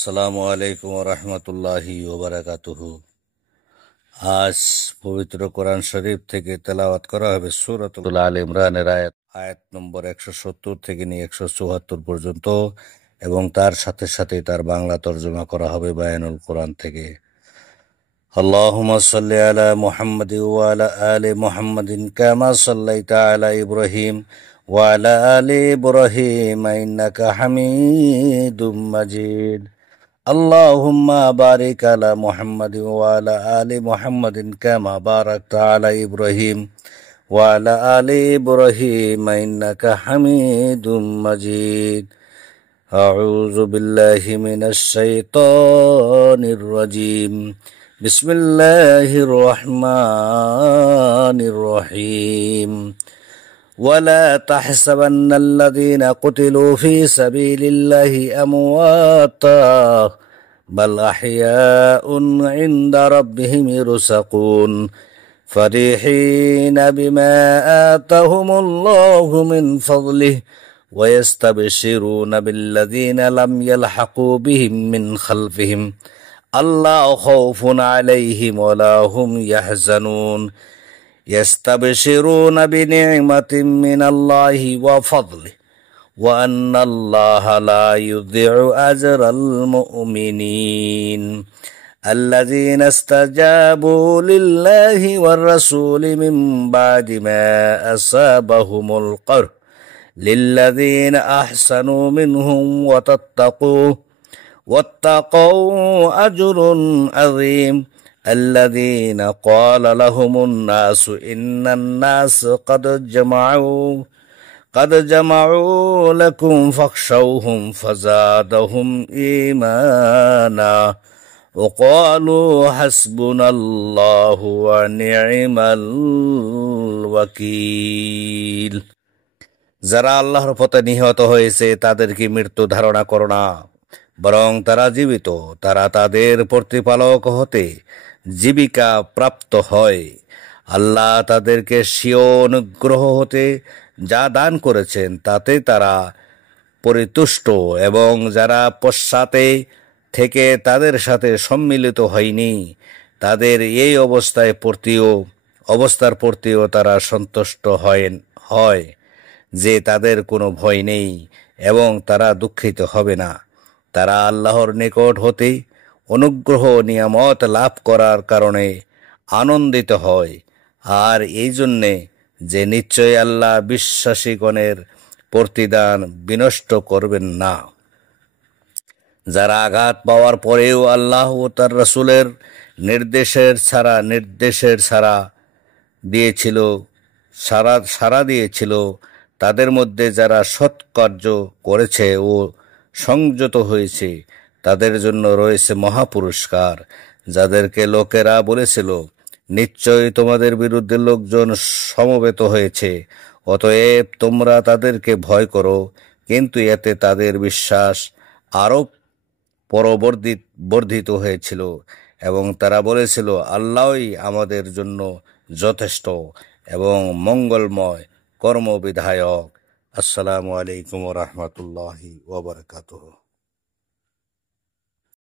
আসসালামু আলাইকুম রহমতুল্লাহি ওবারাকাতুহু। আজ পবিত্র কোরআন শরীফ থেকে তেলাওয়াত করা হবে সূরাতুল আল ইমরানের আয়াত নম্বর 170 থেকে নিয়ে 174 পর্যন্ত, এবং তার সাথে সাথে তার বাংলা তর্জমা করা হবে বায়ানুল কোরআন থেকে। আল্লাহুম্মা সাল্লি আলা মুহাম্মাদিন ওয়া আলা আলি মুহাম্মাদিন কামা সাল্লাইতা আলা ইব্রাহিম ওয়া আলা আলি ইব্রাহিম ইন্নাকা হামিদুম মাজিদ। اللهم بارك على محمد وعلى آل محمد كما باركت على إبراهيم وعلى آل إبراهيم إنك حميد مجيد. أعوذ بالله من الشيطان الرجيم. بسم الله الرحمن الرحيم. ولا تحسبن الذين قتلوا في سبيل الله أمواتا بل أحياء عند ربهم يرزقون فرحين بما آتاهم الله من فضله ويستبشرون بالذين لم يلحقوا بهم من خلفهم ألا خوف عليهم ولا هم يحزنون يستبشرون بنعمة من الله وفضله وأن الله لا يضيع أجر المؤمنين الذين استجابوا لله والرسول من بعد ما أصابهم القرح للذين أحسنوا منهم واتقوا أجر عظيم الذين قال لهم الناس إن الناس قد جمعوا لكم فاخشوهم فزادهم إيمانا وقالوا حسبنا الله ونعم الوكيل. যারা আল্লাহর পথে নিহত হয়েছে তাদেরকে মৃত্যু ধারণা করো না, বরং তারা জীবিত, তারা তাদের প্রতিপালক হতে জীবিকা প্রাপ্ত হয়। আল্লাহ তাদেরকে স্বীয় অনুগ্রহ হতে যা দান করেছেন তাতে তারা পরিতুষ্ট, এবং যারা পশ্চাতে থেকে তাদের সাথে সম্মিলিত হয়নি তাদের এই অবস্থার প্রতিও তারা সন্তুষ্ট হয় যে তাদের কোনো ভয় নেই এবং তারা দুঃখিত হবে না। তারা আল্লাহর নিকট হতে অনুগ্রহ নিয়ামত লাভ করার কারণে আনন্দিত হয়, আর এই জন্যে যে নিশ্চয় আল্লাহ বিশ্বাসীগণের প্রতিদান বিনষ্ট করবেন না। যারা আঘাত পাওয়ার পরেও আল্লাহ ও তার রাসূলের নির্দেশের সাড়া দিয়েছিল তাদের মধ্যে যারা সৎকার্য করেছে ও সংযত হয়েছে তাদের জন্য রয়েছে মহাপুরস্কার, যাদেরকে লোকেরা বলেছিল নিশ্চয়ই তোমাদের বিরুদ্ধে লোকজন সমবেত হয়েছে, অতএব তোমরা তাদেরকে ভয় করো, কিন্তু এতে তাদের বিশ্বাস আরো বর্ধিত হয়েছিল এবং তারা বলেছিল আল্লাহই আমাদের জন্য যথেষ্ট এবং মঙ্গলময় কর্মবিধায়ক। আসসালামু আলাইকুম ওয়া রাহমাতুল্লাহি ওয়া বারাকাতুহু।